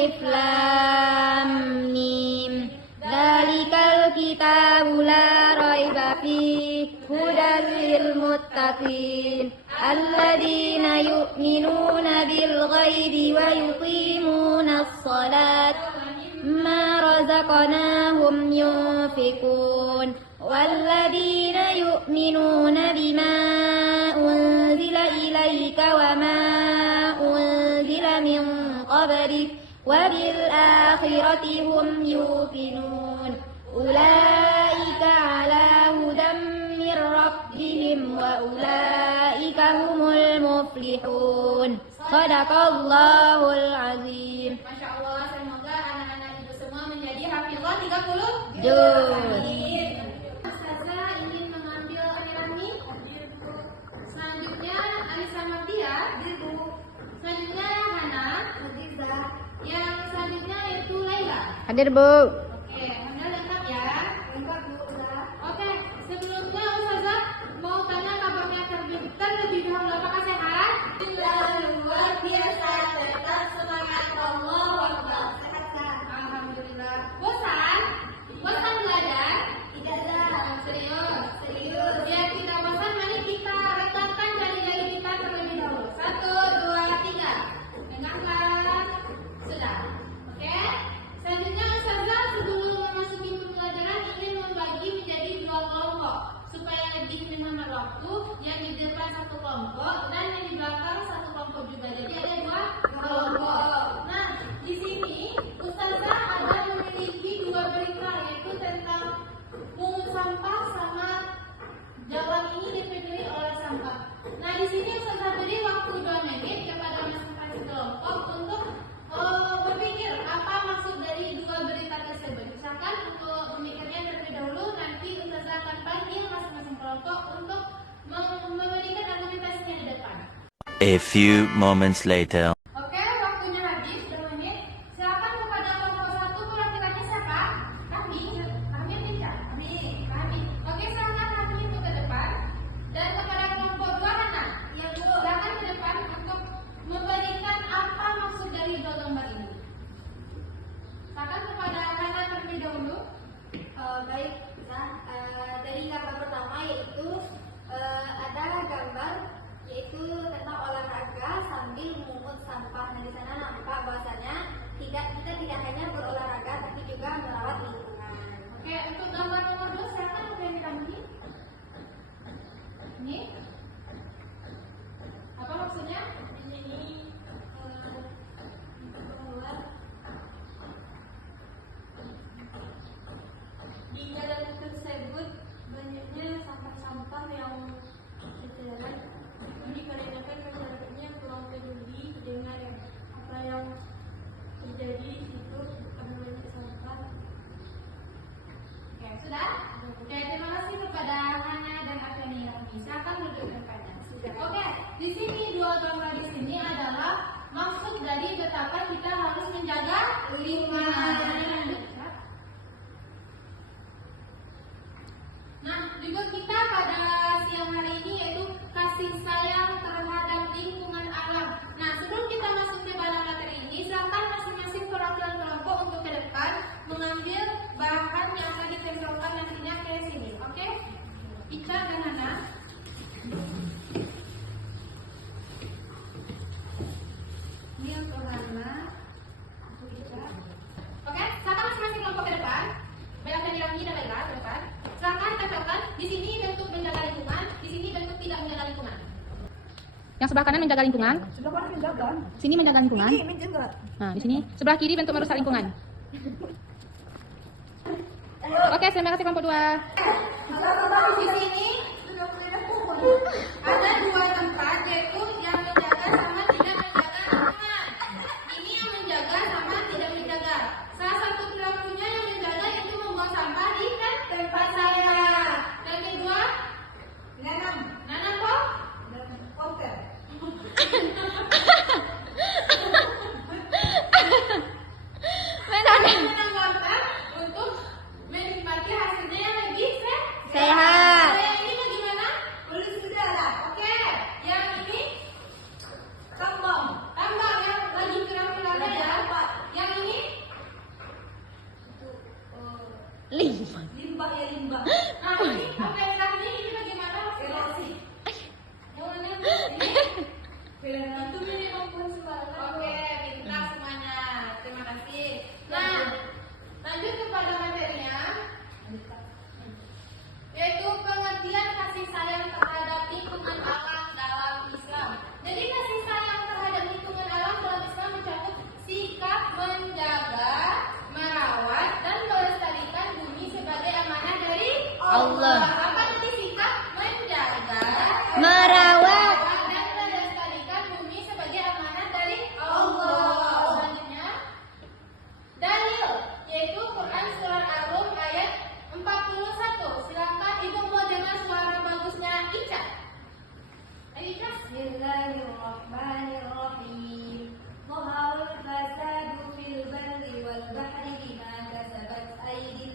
Alif Lam Mim. Dzalikal kitabu la raiba fihi hudal lil muttaqin alladzina yu'minuna bil ghaibi wa yuqimuna as-salata mimma razaqnahum yunfiqun walladzina yu'minuna bima unzila ilaika wa ma unzila min qablik wabil akhirati hum yuqinun ulaika ala hudam min rabbihim wa ulaika humul muflihun. Shadaqallahul azim. Masya Allah, semoga anak-anak ibu semua menjadi hafizah 30 juz. Ustazah ingin mengambil Amirani. Selanjutnya Alisa Mardia. Selanjutnya Hana. Yang selanjutnya yaitu Laila. Hadir, Bu. Oke, Anda lengkap ya? Lengkap, Bu. Oke, sebelumnya Ustazah mau tanya kabarnya terlebih dahulu. Apakah sehat? Luar biasa, tetap semangat. Allahu Akbar. Alhamdulillah. Bosan? Bosan belajar? Tidak. Serius. Biar tidak bosan, mari kita retakkan jari-jari kita terlebih dahulu. 1, 2, 3. Pegangkan. Sudah. Oke. Selanjutnya Ustazah sebelum memasuki pembelajaran ingin membagi menjadi 2 kelompok supaya lebih menghemat waktu. Yang di depan 1 kelompok dan yang di belakang 1 kelompok juga. Jadi ada 2 kelompok. Nah, di sini Ustazah ada memiliki 2 berita yaitu tentang pungut sampah sama jawaban ini dipilih oleh sampah. Nah, di sini Ustazah beri waktu 2 menit kepada masing-masing kelompok untuk berpikir apa maksud dari 2 berita tersebut. Misalkan untuk memikirnya terlebih dahulu, nanti Ustazah akan panggil masing-masing kelompok untuk memberikan argumentasinya di depan. A few moments later. Oke, waktunya habis 2 menit. Silakan kepada kelompok 1 perwakilannya siapa? Kami. Kami tidak. Kami. Oke, silakan kami untuk ke depan. Dan kepada kelompok 2 Hana. Iya, Bu. Silakan ke depan untuk memberikan apa maksud dari 2 gambar ini. Silakan kepada Hana terlebih dahulu. Baik, dari gambar pertama yaitu ada gambar yaitu tentang olahraga sambil memungut sampah. Nah, di sana nampak bahwasanya kita tidak hanya berolahraga tapi juga merawat lingkungan. Oke, untuk gambar nomor 2 silakan yang kami. Ini apa maksudnya? Ini bahwa di jalan tersebut banyaknya sampah-sampah yang berjalan. Ini dikarenakan masyarakatnya kurang peduli dengan apa yang terjadi di situ karena banyak sampah. Oke, sudah? Oke, terima kasih kepada Hana dan Afeni. Silakan duduk di depannya. Oke, di sini 2 gambar di sini adalah maksud dari betapa kita harus menjaga lingkungan. Nah, juga kita pada siang hari ini yaitu kasih sayang terhadap lingkungan alam. Nah, sebelum kita masuk ke pada materi ini, silakan masing-masing perwakilan kelompok untuk ke depan mengambil bahan yang akan ditempelkan nantinya ke sini. Oke? Ica dan Hana. Ini untuk Hana. Ica. Oke, silakan masing-masing kelompok ke depan. Baik yang Rami dan Laila ke depan. Silakan tempelkan. Di sini bentuk menjaga lingkungan, di sini bentuk tidak menjaga lingkungan. Yang sebelah kanan menjaga lingkungan. Sebelah kanan menjaga. Sini menjaga lingkungan. Ini menjaga. Nah, di sini sebelah kiri bentuk merusak lingkungan. Oke, terima kasih kelompok 2. Di sini ada 2 tempat yaitu yang menjaga sama tidak menjaga lingkungan. Ini yang menjaga sama tidak menjaga. Salah satu perilakunya yang menjaga itu membuang sampah di tempat saya. Dan kedua, nanam kok? Poker. Menanamkan untuk menikmati hasilnya yang lebih Sehat. Yang ini bagaimana? Belum sudah lah. Oke. Yang ini tambang yang lagi viral-viralnya ya. Yang Limbah. Limbah ya limbah. Nah, ini oke, nah ini bagaimana erosi? Yang mana ini? Itu minimum pun sembarangan. Oke, pintar semuanya. Terima kasih. Nah, lanjut kepada materinya, yaitu pengertian kasih sayang terhadap lingkungan alam dalam Islam. Jadi kasih sayang terhadap lingkungan alam dalam Islam mencakup sikap menjaga, merawat, dan melestarikan bumi sebagai amanah dari Allah. Apa tadi sikap menjaga, Merawat. dan melestarikan bumi sebagai amanah dari Allah. Selanjutnya, dalil yaitu Quran surat Ar-Rum ayat 41. Silakan Ibu mau dengar suara bagusnya Ica. Ayo Ica. Bismillahirrahmanirrahim. Zaharul fasadu fil barri wal bahri bima kasabat aydin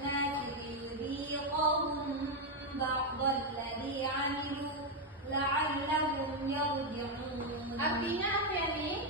nasi liyudhiqahum ba'dal ladzi 'amilu la'allahum yarji'un. Artinya apa ya nih?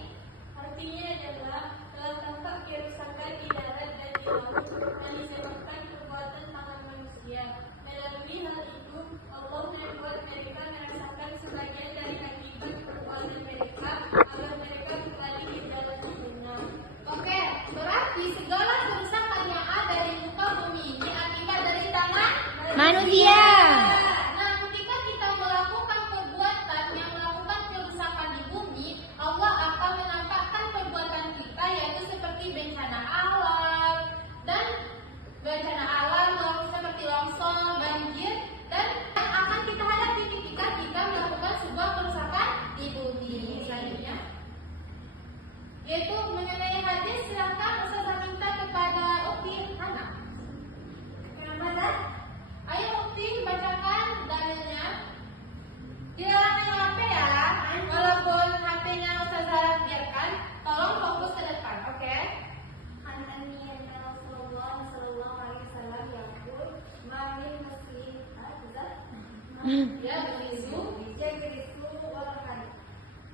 Artinya adalah telah tampak kerusakan di darat dan di laut yang disebabkan perbuatan tangan manusia. Melalui hal itu, Allah membuat mereka merasakan sebagian dari akibat perbuatan mereka agar mereka kembali ke jalan yang benar. Oke, berarti segala kerusakan yang ada di muka bumi ini akibat dari tangan Manusia. Nah, ketika kita melakukan perbuatan yang melakukan kerusakan di bumi, Allah akan menampakkan perbuatan kita, yaitu seperti bencana alam dan seperti longsor, banjir, dan yang akan kita hadapi ketika kita melakukan sebuah kerusakan di bumi. Selanjutnya, yaitu mengenai hadis, silakan Ustazah minta kepada Ukti Hana. Kenapa? Ayo Ukti bacakan dalilnya. Jangan main HP ya, walaupun HP-nya Ustazah biarkan, tolong fokus ke depan, oke? An-Aniyana Rasulullah sallallahu alaihi wasallam yaqul ma min muslim Ya, begitu. yajlisu warhan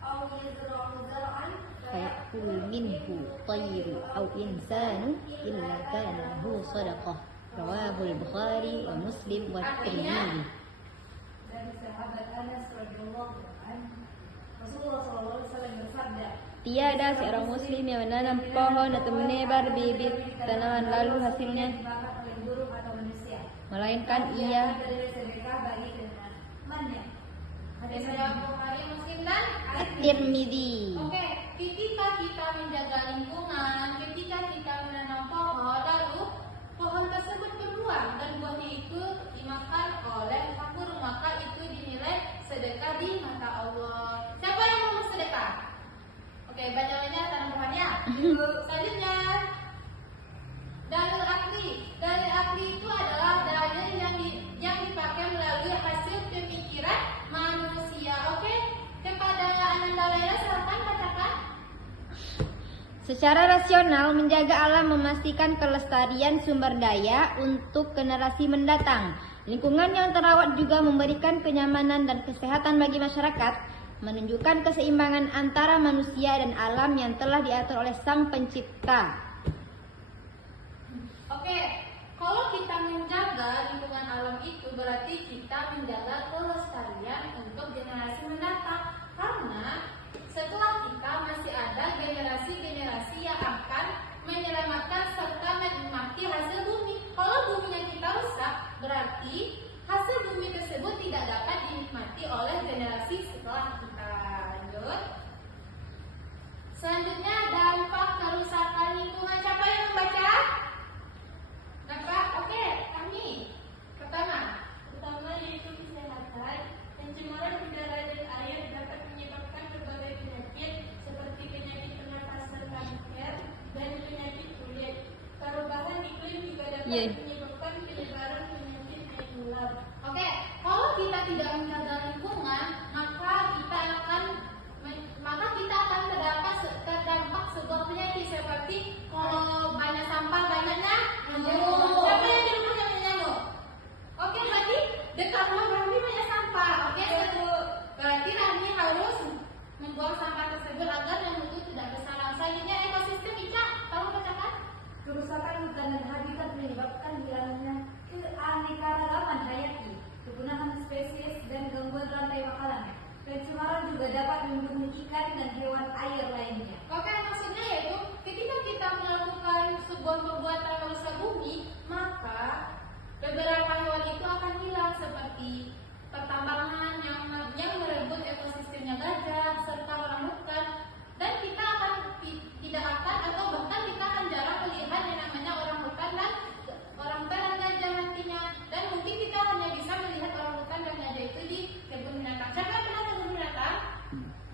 aw yazra'u zar'an Fayakul minhu tayru au insanu illa kana lahu sadaqah. Rawahul Bukhari wa Muslim wa Tirmidzi. dari sahabat Anas radhiyallahu anhu Rasulullah sallallahu alaihi wasallam bersabda, Tiada seorang muslim yang menanam pohon atau menebar bibit tanaman lalu hasilnya dimakan oleh burung atau manusia, melainkan ia dari sedekah bagi temannya. Hadis riwayat Bukhari, Muslim dan At-Tirmidzi. Oke, ketika kita menjaga lingkungan, ketika kita menanam pohon, lalu pohon tersebut berbuah dan buahnya itu dimakan oleh burung, maka itu dinilai sedekah di mata Allah. Siapa yang mau sedekah? Oke, baca-baca tanam pohon ya. Selanjutnya, dalil akli. Dalil akli itu adalah dalil yang dipakai melalui hasil pemikiran manusia. Oke, kepada Ananda Laila silakan bacakan. Secara rasional, menjaga alam memastikan kelestarian sumber daya untuk generasi mendatang. Lingkungan yang terawat juga memberikan kenyamanan dan kesehatan bagi masyarakat, menunjukkan keseimbangan antara manusia dan alam yang telah diatur oleh Sang Pencipta. Oke, kalau kita menjaga lingkungan alam itu berarti kita menjaga kelestarian untuk generasi mendatang. Karena setelah kita masih ada generasi-generasi yang akan menyelamatkan serta menikmati hasil bumi. Kalau buminya kita rusak, berarti hasil bumi tersebut tidak dapat dinikmati oleh generasi setelah kita. Lanjut. Selanjutnya, dampak kerusakan lingkungan. Siapa yang membaca? Dampak, oke, kami. Pertama yaitu kesehatan. Pencemaran udara dan air dapat menyebabkan berbagai penyakit seperti penyakit pernapasan, kanker, dan penyakit kulit. Perubahan iklim juga dapat menyebabkan penyebaran penyakit menular. Oke, kalau kita tidak menjaga lingkungan, maka kita akan terdampak sebuah penyakit seperti kalau banyak sampah, banyaknya nyamuk. Siapa yang di rumah yang nyamuk? Oke, berarti dekat rumah Rahmi banyak sampah. Oke, berarti Rahmi harus membuang sampah tersebut agar nyamuk itu tidak bersalah. Selanjutnya ekosistem, Ica, tolong bacakan. Kerusakan hutan dan habitat menyebabkan hilangnya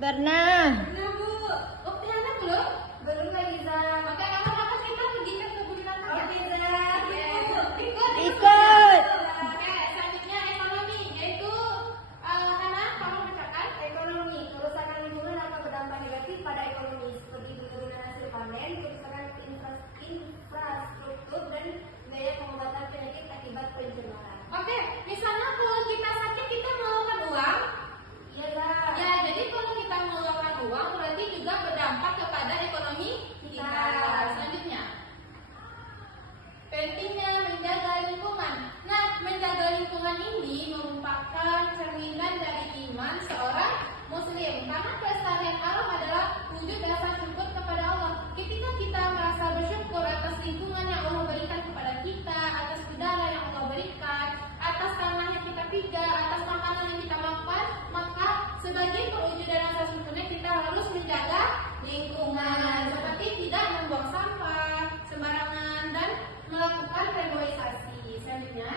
Pernah. Pernah, Bu. Oh, Tiana belum? Belum lagi, Zah. Oke, kapan-kapan kita pergi ke kebun binatang ya? Oke, Zah. Ikut. Ikut. Oke, selanjutnya ekonomi, yaitu Hana, kamu bacakan. Ekonomi, kerusakan lingkungan akan berdampak negatif pada ekonomi seperti penurunan hasil panen, kerusakan infrastruktur dan biaya pengobatan penyakit akibat pencemaran. Oke, misalnya kalau kita sakit kita mengeluarkan uang. Iya, Zah. Ya, jadi kalau kita mengeluarkan uang berarti juga berdampak kepada ekonomi kita. Selanjutnya, pentingnya menjaga lingkungan. Nah, menjaga lingkungan ini merupakan cerminan dari iman seorang Muslim. Karena kelestarian alam adalah wujud dasar syukur kepada Allah. Ketika kita merasa bersyukur atas lingkungan yang Allah berikan kepada kita, atas udara yang Allah berikan, atas tanah yang kita pijak, atas makanan yang kita makan, maka sebagai perwujudan rasa syukurnya kita harus menjaga lingkungan, seperti tidak membuang sampah sembarangan dan melakukan reboisasi. Selanjutnya,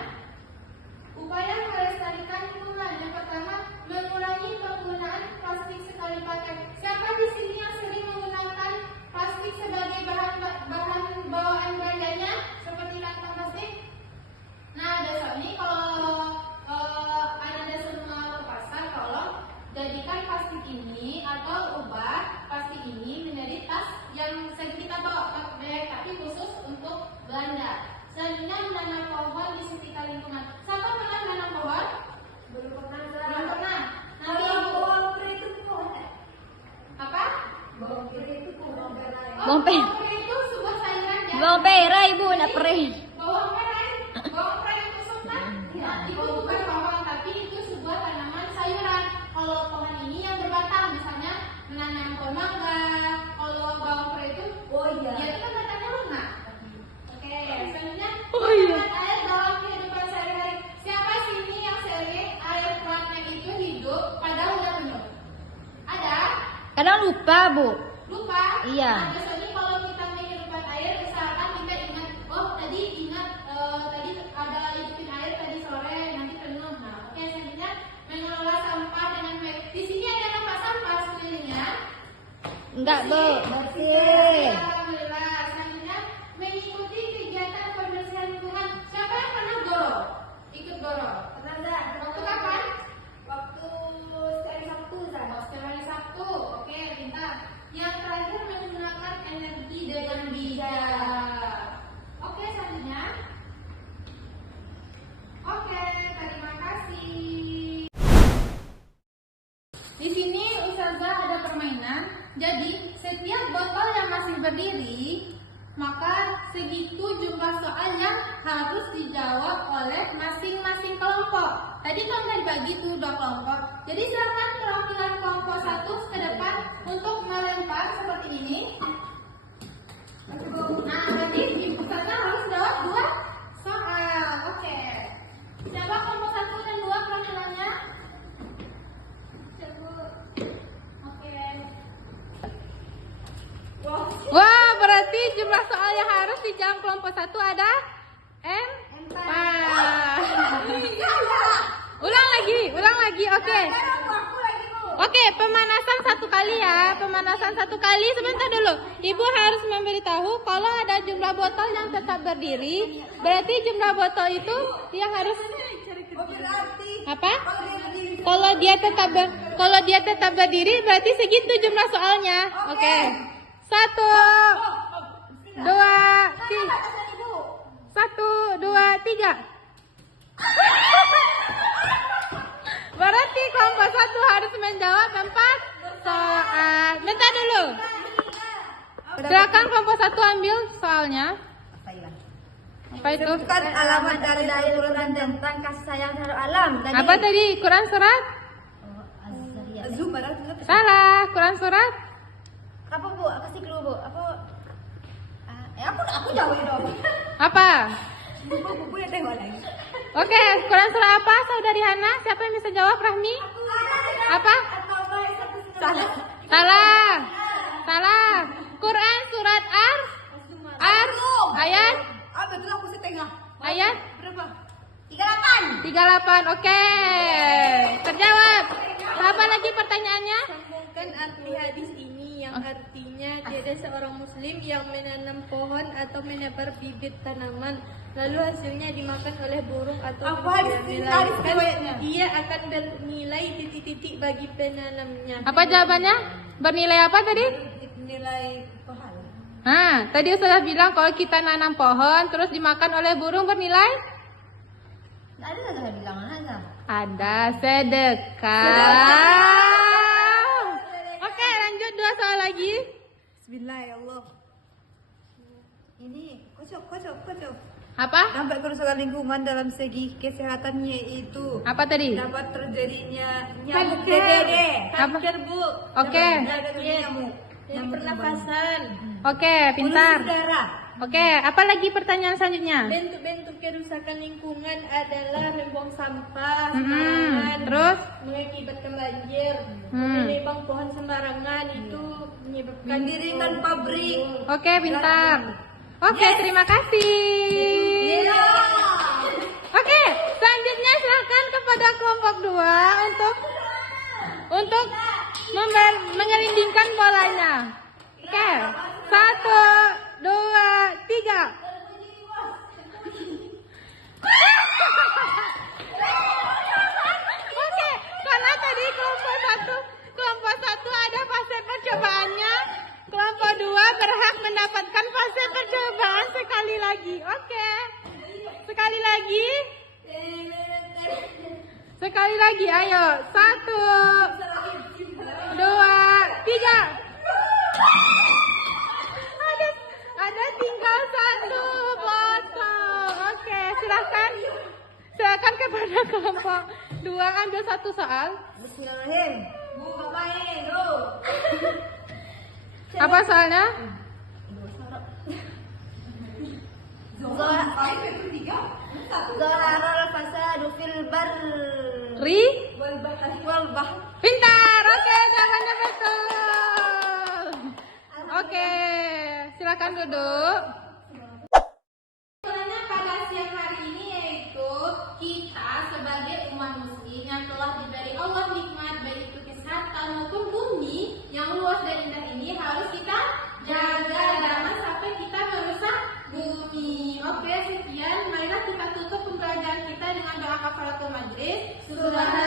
upaya melestarikan lingkungan. Yang pertama, mengurangi penggunaan plastik sekali pakai. Siapa di sini yang sering menggunakan plastik sebagai bahan bawaan belanjanya, seperti kantong plastik? Nah, dasar ini kalau Anda semua ke pasar, tolong jadikan plastik ini atau ubah plastik ini menjadi tas yang sering kita bawa pakai bag, tapi khusus untuk belanja. Selanjutnya, menanam pohon di sekitar lingkungan. Siapa pernah menanam pohon? Belum pernah, Zah. Belum pernah. Nanti Bawang peri itu pohon. apa? Bawang peri itu pohon. Bawang peri. Bawang peri itu sebuah sayuran ya. Bawang pera ibu nak perih. Bawang peri. Bawang peri itu suka. Nah, itu bukan pohon, tapi itu sebuah tanaman sayuran. Kalau pohon ini yang berbatang, misalnya menanam pohon mangga. Kalau bawang peri itu, Oh iya. dia itu kan batangnya lunak. Oke, selanjutnya Oh iya. menghemat air dalam kehidupan sehari-hari. Siapa sini yang sering air kerannya itu hidup padahal udah penuh? Ada? Kadang lupa bu. Lupa? Iya. Nah, biasanya kalau kita menghidupkan air, usahakan kita ingat, oh tadi ingat tadi ada hidupin air tadi sore, nanti penuh. Nah, oke, selanjutnya mengelola sampah dengan baik. Di sini ada tempat sampah sekelilingnya. Enggak bu. Bersih. Alhamdulillah. Selanjutnya mengikuti kegiatan pembersihan lingkungan. Siapa yang pernah goro? Ikut goro. Pernah, Zah. Waktu kapan? Waktu hari Sabtu, Zah. Oh, setiap hari Sabtu. Oke, pintar. Yang terakhir menggunakan energi dengan bijak. Oke, selanjutnya. Oke, terima kasih. Di sini Ustazah ada permainan. Jadi, setiap botol yang masih berdiri, maka segitu jumlah soal yang harus dijawab oleh masing-masing kelompok. Tadi kan udah dibagi tuh 2 kelompok. Jadi silakan perwakilan kelompok 1 ke depan untuk melempar seperti ini. Nah, berarti Ustazah harus jawab 2 soal. Oke. Siapa kelompok 1 dan 2 perwakilannya? Oke. Wah, berarti jumlah soal yang harus dijawab kelompok 1 ada 4. Ulang lagi. Oke. Oke, pemanasan 1 kali ya. Pemanasan 1 kali. Sebentar dulu. Ibu harus memberitahu kalau ada jumlah botol yang tetap berdiri, berarti jumlah botol itu yang harus apa? Kalau dia tetap berdiri, berarti segitu jumlah soalnya. Oke. 1 2 3. 1 2 3. Berarti kelompok 1 harus menjawab 4 soal. Bentar dulu. Silakan kelompok 1 ambil soalnya. Apa itu? Sebutkan alamat dari Al-Quran tentang kasih sayang terhadap alam. Apa tadi? Quran surat? Salah. Quran surat? Apa bu? Kasih clue bu. Apa? Aku jawab dong. Apa? Bu ya tengok lagi. Oke, Quran surah apa? Saudari Hana, siapa yang bisa jawab? Rahmi? Apa? Salah. Quran surat Ar ayat? Betul aku setengah. Ayat? Berapa? 38. 38. Oke. Terjawab. Apa lagi pertanyaannya? dengan arti hadis ini yang artinya tiada seorang muslim yang menanam pohon atau menebar bibit tanaman lalu hasilnya dimakan oleh burung atau melainkan dia akan bernilai titik-titik bagi penanamnya. Apa jawabannya? Bernilai apa tadi? Nilai pahala. Tadi Ustazah bilang kalau kita nanam pohon terus dimakan oleh burung bernilai? Ada nggak saya bilang aja? Ada sedekah. Oke, lanjut 2 soal lagi. Bismillah. Ini kocok. Apa? Dampak kerusakan lingkungan dalam segi kesehatannya itu Apa tadi? dapat terjadinya nyamuk DBD, Apa? kanker bu, Oke. nyamuk, Dari pernapasan. Oke, pintar. polusi udara, Oke, apa lagi pertanyaan selanjutnya? Bentuk-bentuk kerusakan lingkungan adalah membuang sampah Mm-mm. sembarangan, Terus? mengakibatkan banjir, Hmm. menebang pohon sembarangan itu menyebabkan mendirikan pabrik. Oke, pintar. Oke, terima kasih. Oke, selanjutnya silakan kepada kelompok 2 untuk mengelindingkan bolanya. Oke, 1, 2, 3. Oke, karena tadi kelompok satu ada fase percobaannya, kelompok 2 berhak mendapatkan fase percobaan sekali lagi. Oke, sekali lagi, ayo, 1, 2, 3. Ada tinggal 1 botol. Oke, silakan kepada kelompok 2 ambil 1 soal. Bismillahirrahmanirrahim. Bu, ngapain? Bu. Apa soalnya? Zoharul fasadu fil bar. Walbah. Pintar. Oke, jawabannya betul. Oke, silakan duduk. Kesimpulannya pada siang hari ini yaitu kita sebagai umat muslim yang telah diberi Allah nikmat baik itu kesehatan maupun bumi yang luas dan indah ini harus kita jaga, jangan sampai kita merusak bumi. Oke, sekian, marilah kita tutup pembelajaran kita dengan doa kafaratul majlis. Subhanallah.